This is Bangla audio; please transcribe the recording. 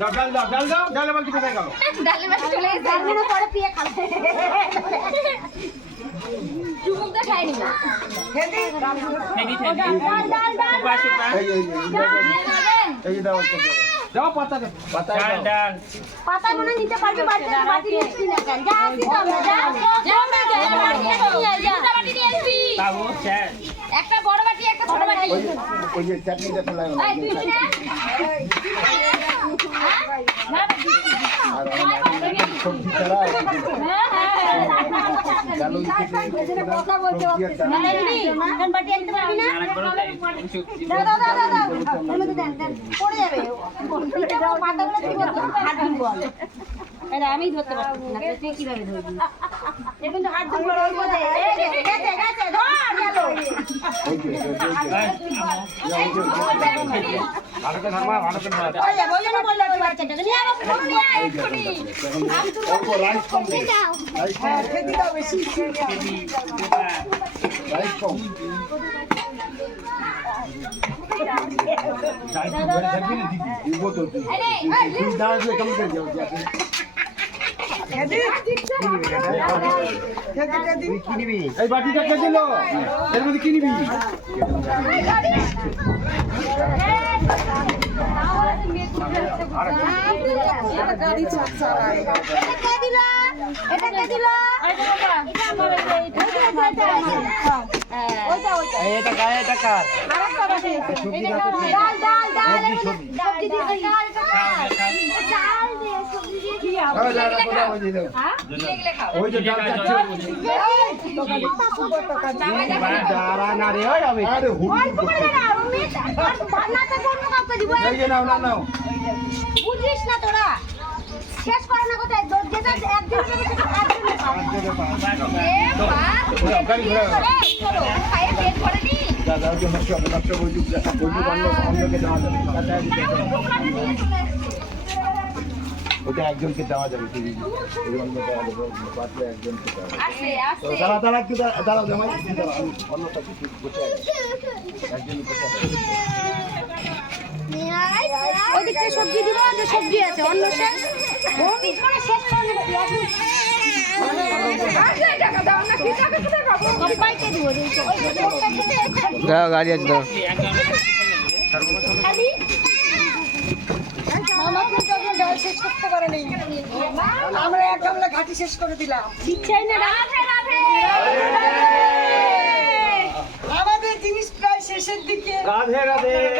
দাও ডাল দাও ডাল দাও ডালে বালতি কোথায় গেল ডালের বাটি চলে গেছে ডালগুলো পরে পিয়ে খাবে চুমুক দিয়ে খাই নিবা থেদি থেদি ডাল ডাল ডাল সুপা সুপা এই এই এই, এই দাও একটা দাও। দাও পাতা দাও পাতা ডাল ডাল পাতা মনে নিতে পারবি বাড়িতে বাটি নিচ্ছি না কেন যা আসি তো আমরা যা যা আমরা যা, বাটি নিয়ে আয়, যা। দুটো বাটি নিয়ে আসবি। বাবু স্যার একটা বড় বাটি একটা ছোট বাটি ওই যে- চাটনিটা ফেলা এই, তুই না? সবজি ছাড়া পারবি বল এটা আমি ধরতে পারছি না তুই কীভাবে ধরবি? এ কিন্তু হাত ধরবা, রাইস কম করে থাকবি এই বাটিটা কে দিল? এর মধ্যে কি নিবি? এটা কে এটা কে দিল ওইটা ওইটা এটা গায়ে ডাল ডাল ডাল ডাল ডাল বুঝিস না তোরা শেষ করে না কোথায়? দাদা ওই নকশা নকশা বই যুগ দেখা বই অন্যকে দেওয়া যাবে দাদা ওটা একজনকে দেওয়া যাবে তুমি এই দেওয়া যাবে বাতলে একজনকে দেওয়া যাবে। দাঁড়া দাঁড়া কি দাঁড়া দাঁড়াও জামাই অন্যটা কিছু বসে আছি। একজনকে সবজি দিব সবজি আছে অন্য শেষ করে দিব দাও গাড়ি আছে দাও শেষ করতে পারেনি। আমরা এক গামলা ঘাটি শেষ করে দিলাম। ইচ্ছাই না রাধে, রাধে। আমাদের জিনিস প্রায় শেষের দিকে। রাধে রাধে রাধে।